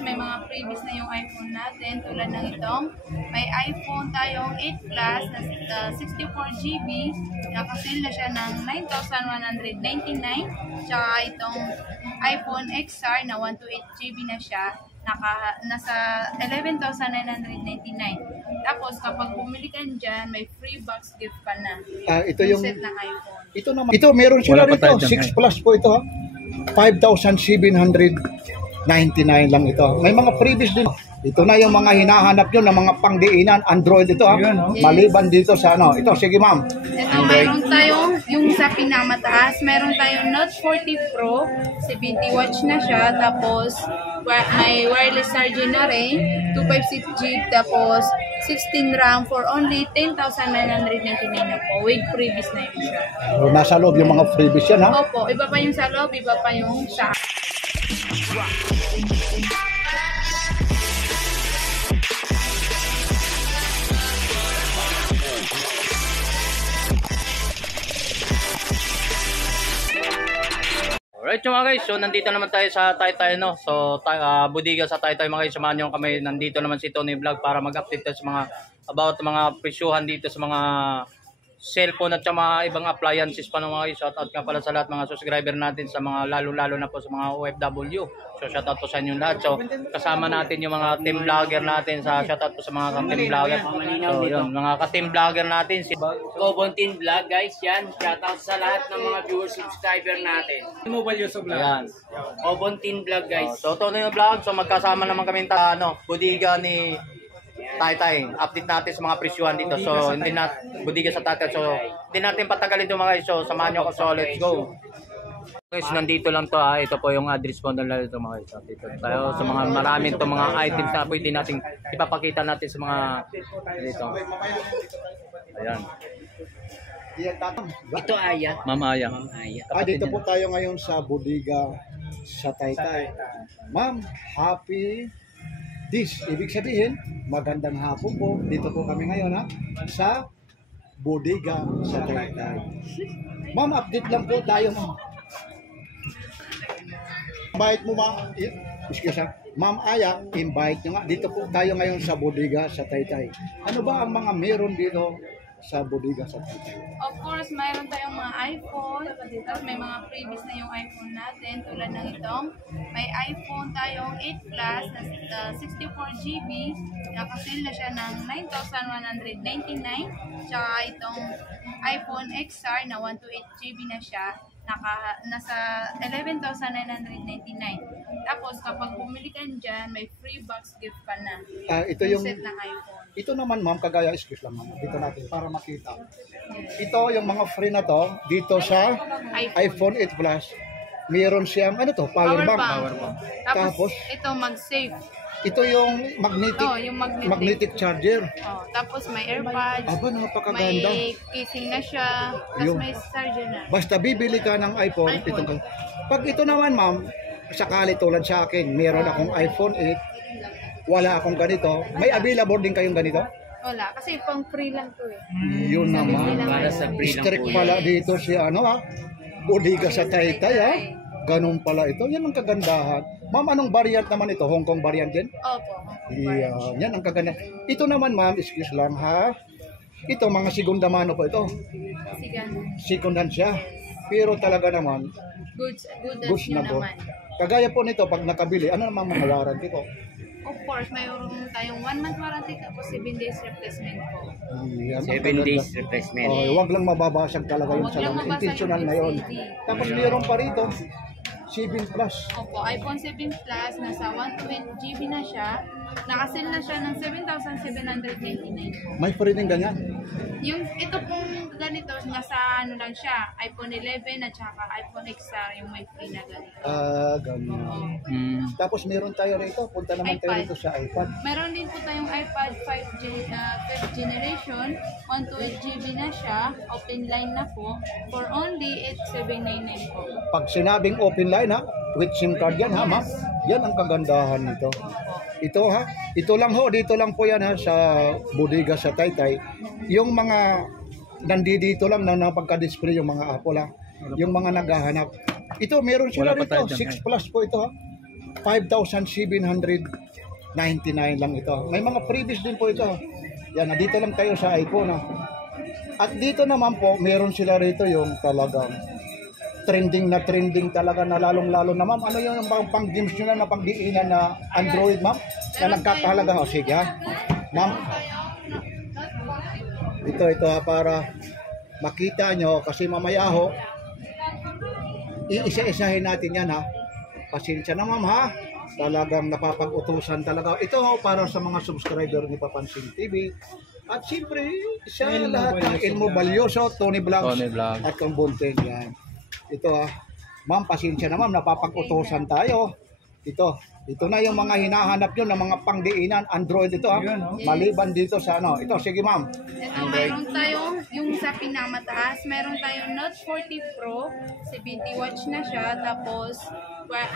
may mga previous na yung iPhone natin tulad ng itong may iPhone tayong 8 Plus na 64GB, nakasil na siya ng 9,199. Tsaka itong iPhone XR na 128GB na siya, nasa 11,999. Tapos kapag bumili ka dyan, may free box gift ka na. Ito yung set na iPhone. Ito naman. Ito meron sila rito. 6 Plus po ito ha. 5,799 lang ito. May mga previous din. Ito na yung mga hinahanap nyo ng mga pangdiinan. Android ito ha. Yes. Maliban dito sa ano. Ito, sige ma'am. Ito, mayroon tayong yung sa pinamataas. Mayroon tayong Note 40 Pro. 70 watch na siya. Tapos, may wireless charging na rin. 256GB. Tapos, 16 RAM for only 10,999 na po. With previous na yun siya. So, nasa loob yung mga previous yan ha? Opo. Iba pa yung sa loob. Iba pa yung sa... Alright mga guys, so nandito naman tayo sa Taytay no. So budiga sa Taytay mga guys, samahan niyo kami. Nandito naman si Tony Vlog para mag-update tayo sa mga about mga presyuhan dito sa mga cellphone at sa mga ibang appliances pa ng mga guys. Shout out nga pala sa lahat mga subscriber natin sa mga lalo na po sa mga OFW. So shout out po sa inyo lahat. So kasama natin yung mga team vlogger natin sa shout out po sa mga team vlogger. So yun, mga ka-team vlogger natin si Cobontin Vlog guys, yan. Shout out sa lahat ng mga viewers subscriber natin. Mobile Yusuf Vlog. Yan. Cobontin Vlog guys. So Tony Vlog, so magkasama naman kami sa budiga ni Taytay. Update natin sa mga presyuhan dito. So hindi na budiga sa Taytay. So hindi natin patagalin ito mga guys. So samahan niyo ako. So let's go. Guys, nandito lang to ha. Ito po yung address po nila dito mga guys. Dito tayo sa mga maraming to mga items na pwede natin ipapakita natin sa mga dito. Ayan. Ito Aya. Ma'am Aya. Dito po tayo ngayon sa budiga sa Taytay. Ma'am, happy this. Ibig sabihin, magandang hapon po. Dito po kami ngayon ha, sa budiga sa Taytay. Ma'am, update lang po tayo ma'am. Invite mo ma'am. Excuse ha. Ma'am Aya, invite nyo nga. Dito po tayo ngayon sa budiga sa Taytay. Ano ba ang mga meron dito sa budiga sa Taytay? Of course, mayroon tayong mga iPhone. Tapos may mga previous na yung iPhone natin. Tulad ng itong may iPhone tayong 8 Plus na 64GB. Nakasil na siya ng 9,199. Tsaka itong iPhone XR na 128GB na siya. Nasa 11,999. Tapos kapag bumili ka dyan, may free box gift ka na. Ito yung set na iPhone. Ito naman ma'am, kagaya excuse lang ma'am. Dito natin para makita. Ito yung mga free na to dito sa iPhone 8 Plus. Meron siyang ano to, power bank. Tapos ito mag-save. Ito yung magnetic, yung magnetic charger. Tapos may AirPods. Aba, napakaganda. May casing na siya. Tapos may charger na. Basta bibili ka ng iPhone. Pag ito naman ma'am, sakali tulad sa akin, meron akong iPhone 8, wala akong ganito. May available din kayong ganito? Wala, kasi pang free lang to eh. Yun naman. Para sa free lang Strict po pala dito si ano ha. Budiga sa Taytay ha. Ganun pala ito. Yan ang kagandahan. Ma'am, anong variant naman ito? Hong Kong variant din? Opo. Yan ang kagandahan. Ito naman ma'am, excuse lang ha. Ito mga segunda mano po ito. Second hand siya. Pero talaga naman, Goods na po. naman. Kagaya po nito, pag nakabili, ano naman mga warranty ko? Of course, mayroon tayong 1 month warranty tapos 7 days replacement po. 7 days replacement. Huwag lang mababasag talaga yun sa lang. Intentional na yun. Tapos meron pa rito, 7 Plus. Opo, iPhone 7 Plus, nasa 128GB na siya. Nakasil na siya ng 7,799. May free din ganyan. Yung ito pong ganito, nasa ano lang siya, iPhone 11 at saka iPhone XR yung may free na ganito. Ganyan. Tapos meron tayo rito, punta naman tayo rito sa iPad. Meron din po tayong iPad 5th generation, 128GB na siya, open line na po, for only 8,799 po. Pag sinabing open line ha, with SIM card yan ha ma'am, yan ang kagandahan nito. Ito ha, ito lang ho, dito lang po yan ha sa budiga sa Taytay. Yung mga nandito lang na napagka-display yung mga Apple ha, yung mga naghahanap. Ito meron sila rito, 6 Plus po ito ha. 5,799 lang ito. May mga freebies din po ito. Yan, nandito lang tayo sa iPhone. At dito naman po, meron sila rito yung talagang trending talaga na lalong-lalo na ma'am. Ano yung pang-games nyo na pang-diinan na Android ma'am? Na nagkakahalaga. O sige ha. Ma'am, ito para makita nyo kasi mamaya ho, iisa-isahin natin yan ha. Pasensya na ma'am ha. Talagang napapag-utusan talaga. Ito ho, para sa mga subscriber ni Papansin TV. At siyempre, sa lahat ng Elmo Balyoso, Tony Vlogs, at Kang Bonten. Yan. Ito ha. Ma'am, pasensya na ma'am, napapag-utusan tayo. Ito na yung mga hinahanap nyo ng mga pangdiinan Android ito ha. Maliban dito sa ano. Ito, sige ma'am. Ito, meron tayong yung sa pinamataas, meron tayong Note 40 Pro, 70 watch na siya, tapos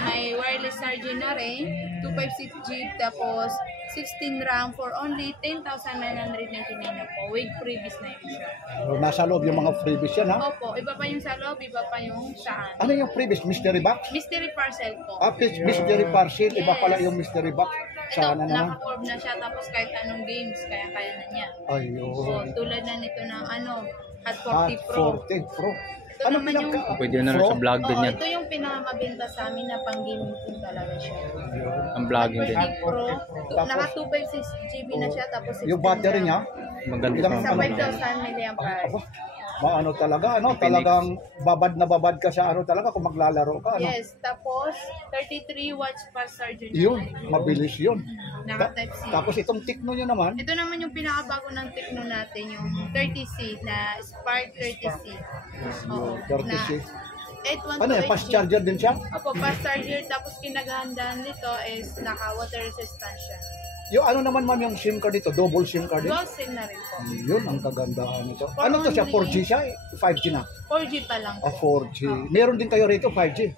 may wireless charging na rin, 256 GB, tapos 16 RAM for only 10,999 na po, with freebies na yun siya. Nasa loob yung mga freebies yan ha. Opo, iba pa yung sa loob, iba pa yung saan. Ano yung freebies? Mystery box? Mystery parcel po. Mystery parcel. Iba Yes. pala yung mystery box. Ito, Sana naman. naka-curve na siya, tapos kahit anong games, kaya na niya. Ayun. So, tulad na nito ng Hot Hot 40 Pro. 40 Pro. Ito Ano naman yung, Pwede na rin sa vlog din oo, yan. ito yung pinakamabenta sa amin na pang-gaming din talaga siya. Ang vlogging din. 40 Pro, naka 256 GB na siya, tapos 16 Yung battery RAM. niya, Maganda Ilang- Sa pa. 5,000 mAh. maano talaga, ano, talagang babad na babad ka sa ano talaga kung maglalaro ka, ano. Yes, tapos 33 watts fast charger na. Yun, mabilis yun. Naka Type C. Tapos itong Tecno nyo naman, Ito naman yung pinakabago ng Tecno natin, yung 30C na Spark 30C. Oo. 30C. Na 812 Ano yan, fast charger din siya? Opo, fast charger. Tapos kinagahandaan nito is naka-water resistant siya. Yung ano naman ma'am yung SIM card dito, double SIM card din. Dual SIM na rin po. Yun, ang kagandahan nito. For Ano to siya, only- 4G siya? 5G na? 4G pa lang po. 4G. Meron din kayo rito, 5G.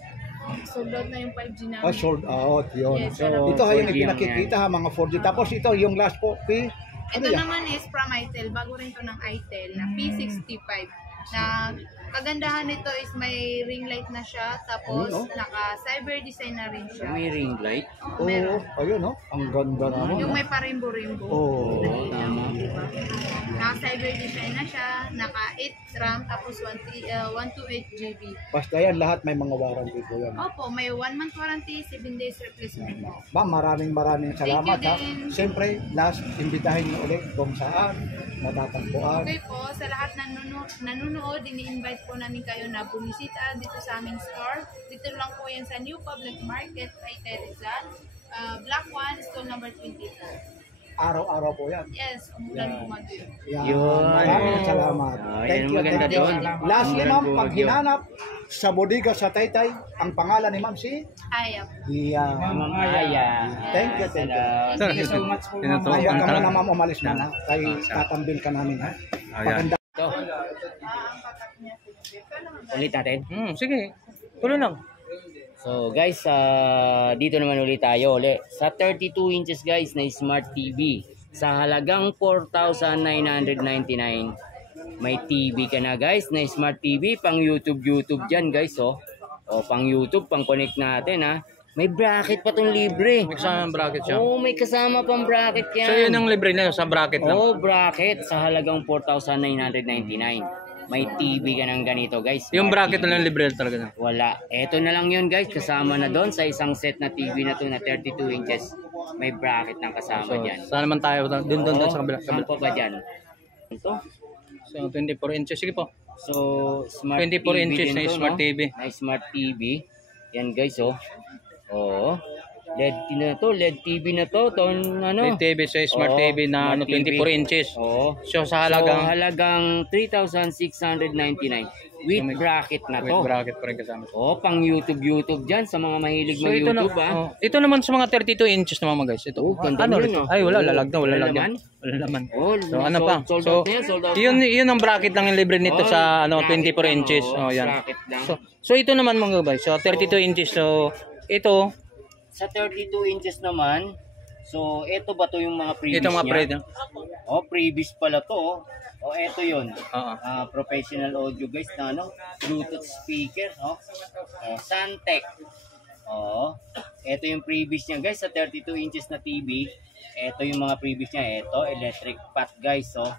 Sold out na yung 5G namin. Sold out, yun. Yes, So, pero ito ha, yung 4G ang pinakikita ha, mga 4G. Tapos ito, yung last po, P. Ano Ito yan? naman is from ITEL. Bago rin to ng ITEL na P65. Na kagandahan nito is may ring light na siya. Tapos Ayun, no? naka-cyber design na rin siya. May ring light. Oo, Meron. ayun no? Ang ganda naman. Yung may pa-rainbow-rainbow. Oo, tama. Diba? Naka-cyber design na siya. Naka-8 RAM. Tapos 128 GB. Basta yan, lahat may mga warranty po yan. Opo, may 1 month warranty, 7 days replacement. Ma'am, maraming salamat Thank you ha. din. Siyempre, last, imbitahin niyo ulit kung saan matatagpuan. Okay po, sa lahat ng nanonood, ini-invite po namin kayo na bumisita dito sa aming store. Dito lang po yan sa New Public Market, Taytay Rizal. Block 1, store number 24. Araw-araw po yan. Yes, umulan bumagyo. Yan. Yun. Maraming salamat. Ah, Thank yan, you. maganda Thank you. doon. Lastly, Umulan ma'am, bumagyo. pag hinanap sa bodega sa Taytay, ang pangalan ni ma'am si? Ayap. Yan. Ma'am Aya. Thank you, thank you. Thank you so much po. Ma'am, huwag ka muna ma'am umalis na ha. Kay siya. tatambil ka namin ha. Ayan. Paganda. Ito, ulit natin. Sige. Tuloy lang. So guys, dito naman ulit tayo ulit. Sa 32 inches guys na Smart TV. Sa halagang 4,999. May TV ka na guys na Smart TV. Pang YouTube dyan guys oh. O pang YouTube, pang connect natin ha. May bracket pa tong libre. May kasama bracket siya. Oo, may kasama pang bracket yan. So yun ang libre na sa bracket lang. Oo, bracket sa halagang 4,999. May TV ka ng ganito guys. Yung Smart bracket TV. na lang libre talaga na. Wala. Eto na lang yun guys. Kasama na doon sa isang set na TV na to na 32 inches. May bracket ng kasama So, dyan. saan naman tayo? Doon sa kabila. Saan pa ba dyan? Ito. So 24 inches. Sige po. So, Smart 24 TV inches din na to, Smart no? TV. Na Smart TV. Yan guys oh. Oo. LED na to. LED TV na to. Ton, ano? May TV sa Smart Oo, TV na Smart 24 inches. Oo. So sa So, halagang halagang 3,699 with may- bracket na with to. bracket pa rin kasama. Oh, pang YouTube dyan sa mga mahilig So mag ito na, YouTube ah. ito naman sa mga 32 inches naman mga guys. Ito. Oh, ganda Ano yun, ito? ah. Ay wala, Oh, lalag na, wala wala lalag. laman? Wala laman. Oh, So ano pa? sold So out na yan, sold out yun na. yun ang bracket lang yung libre nito Oh, sa ano bracket 24 lang, inches. oh, Oh, yan. bracket lang. So ito naman mga guys. So 32 inches. So ito, Sa 32 inches naman, so eto ba to yung mga previous ito mga niya? pre. Oh, previous pala to. Oh, eto yun. Oo. Professional audio guys na ano, Bluetooth speaker, oh. Santec. Oh. Ito yung previous niya guys sa 32 inches na TV. Ito yung mga previous niya. Ito electric pot guys. Oh.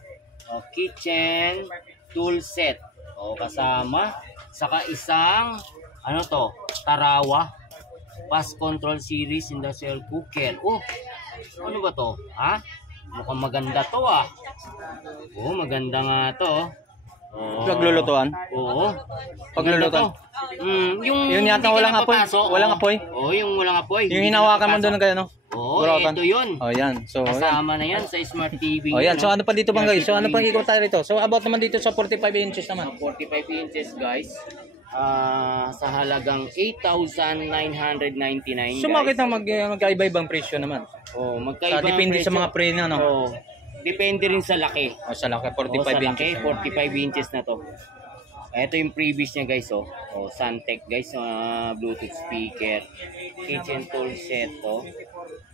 Oh, kitchen tool set. Oh, kasama saka isang ano to, Tarawa fast control series industrial cooker. Oh. Ano ba to? Ha? Mukhang maganda to ah. Oh, maganda nga to. Oh. Paglulutuan? Oo. Paglulutuan? Yung yata hindi walang ka apoy? napapasok, Walang oo. apoy? Oo, yung walang apoy. Yung Hindi hinawakan mo napapasok. doon kaya no? Oo, Broken. ito yun. Oh, yan. So, yan. Kasama na yan sa smart TV. Oh, yan. So, ano pa dito bang guys? So, ano pang 32 ikot tayo rito? So, about naman dito sa 45 inches naman. 45 inches guys. Sa halagang 8,999 So, bakit ang magkaiba-ibang presyo naman? Oh, Sa, magkaiba ang depende sa presyo. mga pre na, no? Oo. Depende rin sa laki. Oh, sa laki, 45 sa inches. laki, 45 inches na to. Ito yung previous niya guys, oh. Oh, Suntech guys, Bluetooth speaker, kitchen tool set, oh.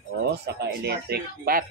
Oh, saka electric pot.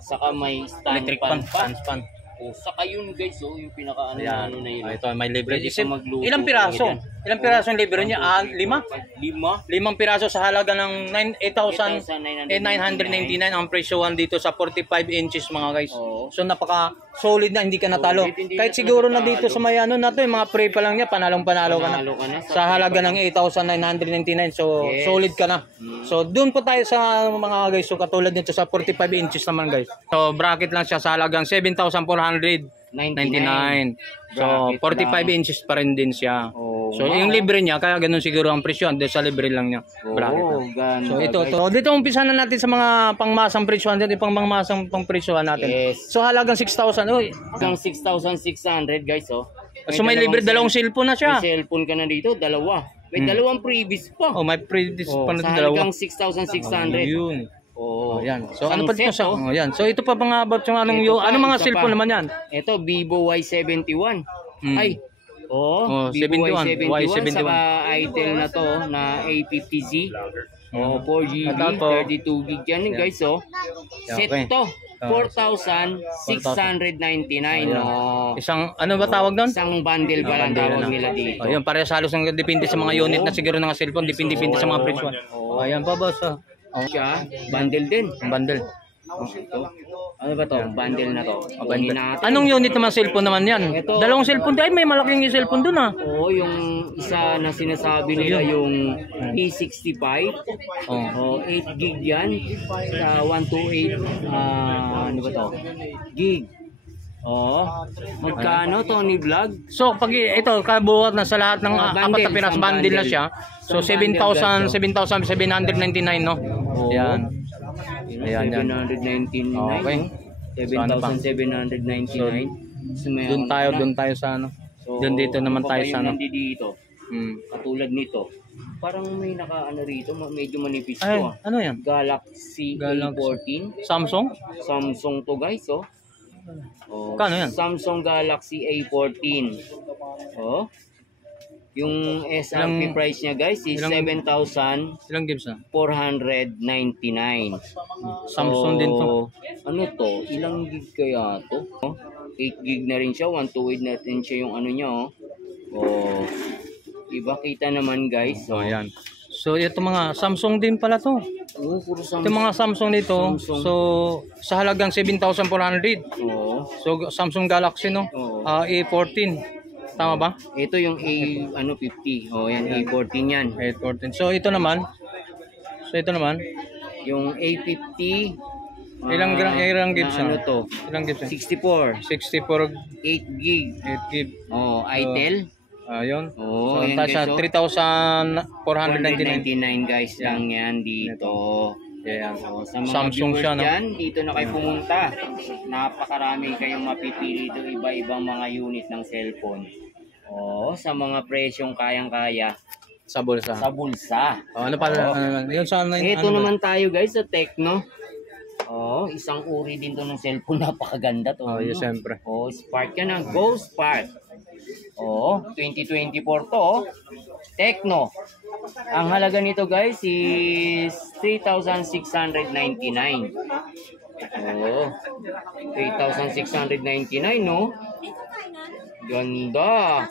Saka may stand Electric pan pan, pa. pan. Oh, saka yun guys, oh, yung pinaka ano Ayan. na yun. Ah, ito, may libre. Pwede ka magluto. Ilang piraso? Ganyan. Ilang piraso ang libre niya? 5? 5. 5 piraso sa halaga ng 8,999 ang presyohan dito sa 45 inches mga guys. Oo. So napaka solid na, hindi ka natalo. Hindi Kahit ka siguro na natalo. dito sa may ano na to, yung mga pre pa lang niya, panalong-panalo ka na. Panalo ka na Sa halaga ng 8,999. So Yes. solid ka na. So doon po tayo sa mga guys. So katulad nito sa 45 inches naman guys. So bracket lang siya sa halagang 7,499. 99. So, Bracket 45 lang. inches pa rin din siya. Oo, So, wow. yung libre niya, kaya ganun siguro ang presyo. Dahil sa libre lang niya. Bracket Oo, lang. ganda. So, ito. guys. So, dito umpisa na natin sa mga pangmasang presyohan. Dito yung pangmasang presyohan natin. Yes. So, halagang 6,000. Uy. Hanggang 6,600 guys, oh. So, may libre dalawang cellphone na siya. May cellphone ka na dito, dalawa. May dalawang previous pa. Oh, may pre-dis Oh, pa na sa dalawa. halagang 6,600. Yun. Oh, Oh, yan. So, ano pa dito Sunset, sa... oh. Oh, yan. So, ito pa mga about yung anong Ito pa, anong mga isa cellphone pa. naman yan? Ito, Vivo Y71. Ay, Oh, Vivo 71. Y71. Saka Itel na to, na A50Z. Oh, 4GB, Ito po. 32 gig yan guys, oh. Set Okay. to, 4,699. Oh. Isang, ano ba tawag doon? Isang bundle ba lang tawag nila dito. Oh, yun, parehas halos ang depende sa mga unit na siguro ng cellphone, depende sa mga presyo. Oh, ayan pa boss. Oh, Siya, bundle din. ang bundle. Oh, ito. Ano ba to? Bundle na to. Bundle. Natin. Anong unit naman cellphone naman yan? Ito. Dalawang cellphone. Ay, may malaking cellphone doon ah. Oo, yung isa na sinasabi nila yung P65. Oh. Oh, 8 gig yan. Sa 128 ano ba to? Gig. Oh. Magkano Tony Vlog? So, pag ito, kabuhat na sa lahat ng Bundle, 4 na piras isang bundle na bundle. siya. So, Isang bundle, 7,799, no? Oo. Yan. Ayan, yan. 799. Okay. So, ano pa? 7,799. So, may Doon tayo sa ano. Doon dito naman tayo sa ano. Dito. Hmm. Katulad nito. Parang may naka-ano rito, medyo manipis to. Ay, ah. ano yan? Galaxy A14. Samsung? Samsung to guys, oh. Oh, Kano yan? Samsung Galaxy A14. Oh. Yung SRP Ilang- price niya guys is ilang- 7,499. Ilang gigs na? Samsung din to. Ano to? Ilang gig kaya to? Oh, 8 gig na rin siya, 128 na rin siya yung ano niya, oh. Oh. Iba kita naman guys. So, ayan. So, ito mga Samsung din pala to. Oh, puro Ito mga Samsung dito. Samsung. So, sa halagang 7,400. Oh. So, Samsung Galaxy, no? Oo. A14. Tama ba? Ito yung A50. Oh, yan A14 yan. A14. So, ito naman. Yung A50 Ilang gigs na ano na? to? Ilang gigs na? 64, 64, 8 gig. 8 gig. Oh, Itel. Ayun. Oh, So, yan tayo sa guys, oh. 3,499. 499 guys lang yan dito. Ayan. So, sa mga Samsung viewers siya, no? dyan, dito na kayo pumunta. Napakarami kayong mapipili dito, iba-ibang mga unit ng cellphone. Oh, sa mga presyong kayang-kaya Sa bulsa. sa bulsa. Oh, ano pala? Yun sa ano? Ito naman tayo guys sa Tecno. Oh, isang uri din to ng cellphone, napakaganda to. Oh, yes, siyempre. Oh, Spark yan ang Go Spark. Oh, 2024 to. Oh. Tecno. Ang halaga nito guys is 3,699. Oh, 3,699 no? Ganda.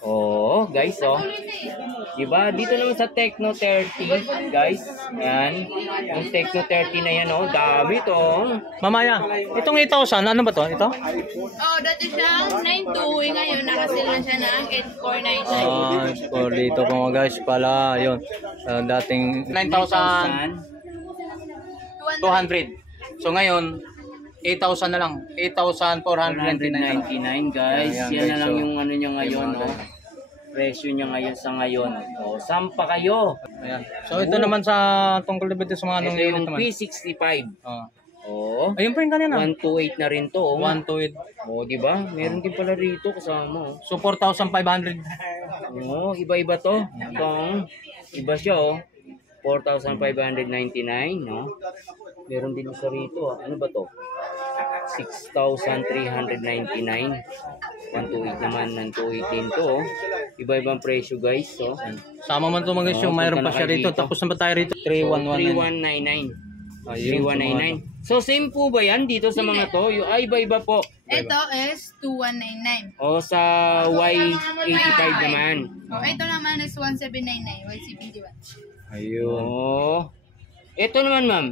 Oo, guys, oh. Diba? Dito naman sa Tecno 30, guys. Ayan. Yung Tecno 30 na yan, oh. Dami to. Mamaya, itong 8,000, ano ba to? Ito? Oh, dati siyang 9.2. Ngayon, nakasil na siya ng 8,499. So dito po mga guys pala, yun. Dating 9,200. So ngayon, 8,000 na lang. 8,499. 499, guys. Ayan, Yan na guys, lang so, yung ano niya ngayon, mga no? Presyo niya ngayon sa ngayon. O, saan pa kayo? Ayan. So ito naman sa tungkol dito sa mga Ito unit yung naman. P65. Oh. Oo. Ayun pa rin kanina. 128 na rin to. Oh. 128. Oh, di ba? Meron din pala rito kasama. Oh. So 4,500. Oh, iba-iba to. Itong iba siya, oh. 4,599, no? Meron din isa rito. Ano ba to? 6,399. 128 naman, 128 din to, oh. Iba-ibang presyo, guys, oh. Sama man ito mga guys, yung mayroon pa siya rito. Tapos na ba tayo rito? 3,199. 3199. Ayun, 3199. So, same po ba yan dito sa mga to? Yung, iba-iba po. Ito is 2,199. O sa Y85 naman. Oh, ito naman is 1,799. 1,791. Ayun. Oh. Ito naman, ma'am.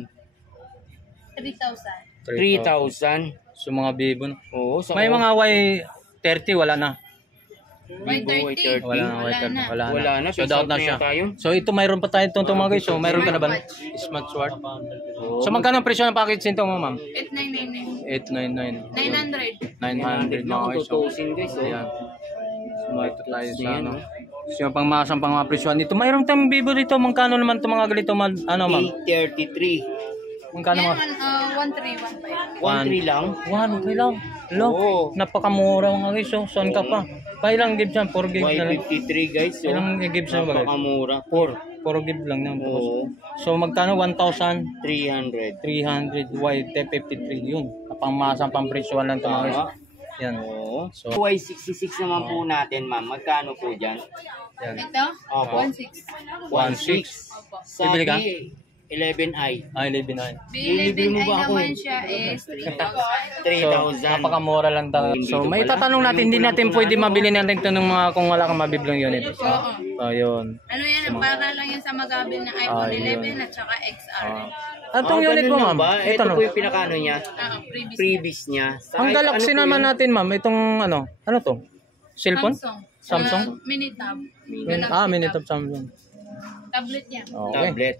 3,000. 3,000. So mga bibo. No? Oo. Sa May mga Y30, wala na. Vivo Y30. Wala na, Y30. Wala na. So out na siya. Tayo. So ito mayroon pa tayo itong mga guys. So mayroon ka na ba? Smartwatch. So magkano ang presyo ng package nito mo, ma'am? 8,999. 899. 900 900. mga guys. So Tutusin, guys. Oh. ayan. Smart tayo sa Yan, ano. oh. So yung pangmasang pang mga presyohan dito. Mayroon tayong bibo dito. Magkano naman itong mga ganito, ano ma'am? 833. Magkano Yan, mga? 1,315. 1,3 lang. 1, okay lang. Lo, Oo. napakamura mga guys. So saan ka pa? Pailang gig siya? 4 gig na lang. Y53, guys. So, Ilang gig siya ba? napakamura. 4. 4 gig lang naman. Oo. So magkano? 1,300 300. Y53 yun. Pangmasang pampresyohan lang ito mga guys. Yan. Oo. So, Y66 naman po natin, ma'am. Magkano po dyan? yan. Ito, Opo. 1,600. 1,600. Opo. Sa Bibili ka? B11i. Ay, 11 na. Bibili mo Bilibin ay ba ako naman eh? siya is 3,000. 3,000. Napakamura lang talaga. So, Dito may pala. tatanong natin, hindi natin pwede mabili natin ito ng mga kung wala kang mabibilang unit. So, Oo. ayun. Ano yan, para lang yan sa magabil ng iPhone 11 at saka XR. Itong unit mo, ma'am? Ito Ito, no? po yung pinakano niya. Previous. Previous niya. Sa Ang kahit Galaxy ano po naman yun. natin, ma'am. Itong ano to? Cellphone? Samsung? Mini tab. Mini tab Samsung. Tablet niya. Okay. Tablet.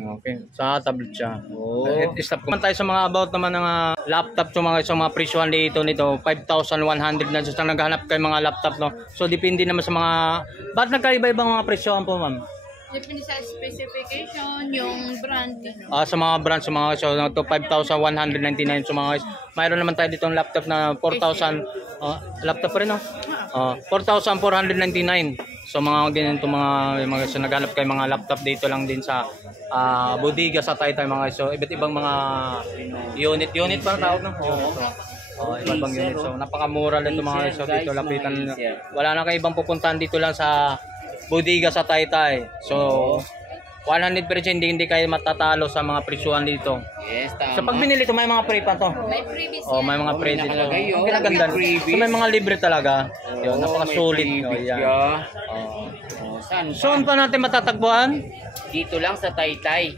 Okay. Sa tablet siya. Oo. Stop ko. Tayo sa mga about naman ng laptop sa mga presyohan dito nito. 5,100 na just ang naghahanap kayo mga laptop, no. So depende naman sa mga bakit nagkaiba-ibang mga presyohan po, ma'am? Depende sa specification, yung brand. Ano. Sa mga brands, sa mga so to 5,199 so mga guys. Mayroon naman tayo dito ng laptop na 4,000 laptop pa rin, no. 4,499. So mga ganito mga so, naghanap kayo mga laptop dito lang din sa Bodega sa Taytay mga guys. So iba't ibang mga unit pa tawag, no. Iba't ibang unit. So napakamura lang ito mga guys. So dito lapitan. Wala na kayo ibang pupuntahan dito lang sa Bodega sa Taytay. So 100% hindi kayo matatalo sa mga presyuhan dito. Yes, tama. So pag binili ito may mga free pa to. May previous May mga free dito. nakalagay, Ang pinaganda. So may mga libre talaga. Yun, napakasulit. Yan. Saan? Soon pa natin matatagpuan? Dito lang sa Taytay.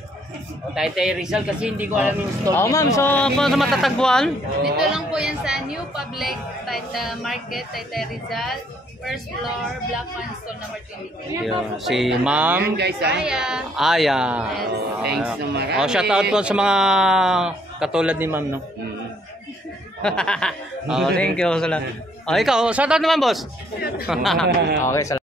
Taytay Rizal kasi hindi ko alam yung store. Ma'am, so kung sa matatagpuan? Dito lang po yan sa New Public Market, Taytay Rizal. First floor, Black Fan Store number 20. Yun, si Yan Ma'am guys, Kaya, Aya. Thanks na marami. Shout out po sa mga katulad ni Ma'am, no? Thank you. Ikaw, shout out naman, boss. Okay, salamat.